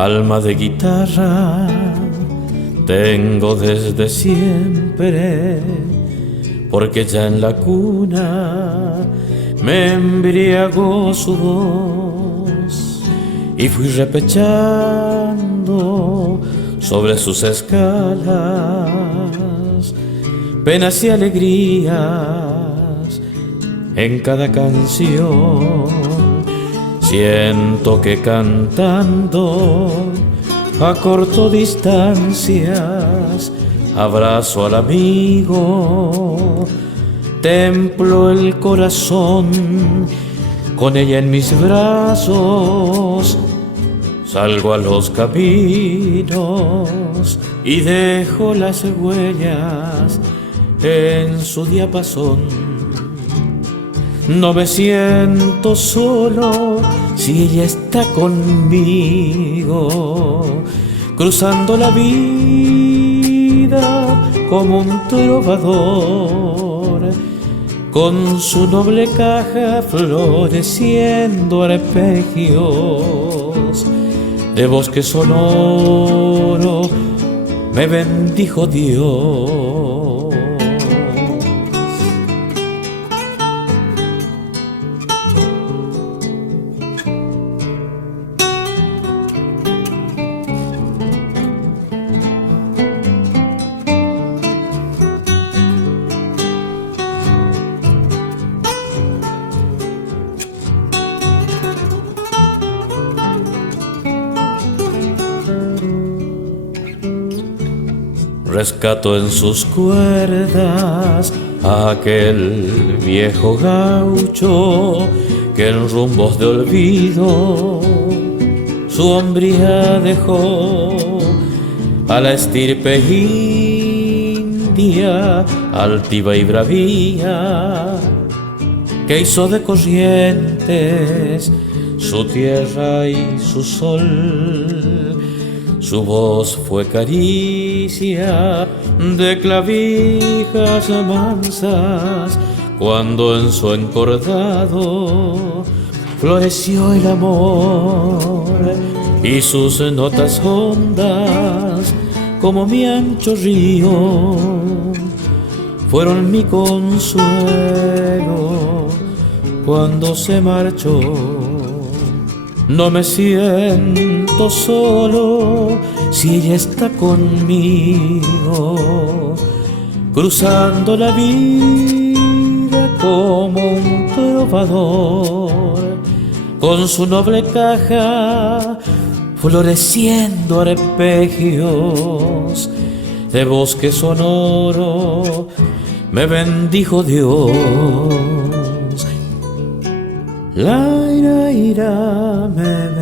Alma de guitarra tengo desde siempre, porque ya en la cuna me embriagó su voz y fui repechando sobre sus escalas penas y alegrías en cada canción. Siento que cantando acorto distancias, abrazo al amigo, templo el corazón con ella en mis brazos. Salgo a los caminos y dejo las huellas en su diapasón. No me siento solo si ella está conmigo, cruzando la vida como un trovador, con su noble caja floreciendo arpegios de bosque sonoro. Me bendijo Dios. Rescato en sus cuerdas a aquel viejo gaucho que en rumbos de olvido su hombría dejó, a la estirpe india altiva y bravía que hizo de Corrientes su tierra y su sol. Su voz fue caricia de clavijas mansas cuando en su encordado floreció el amor, y sus notas hondas como mi ancho río fueron mi consuelo cuando se marchó. No me siento solo si ella está conmigo, cruzando la vida como un trovador, con su noble caja floreciendo arpegios de bosque sonoro. Me bendijo Dios. La ira me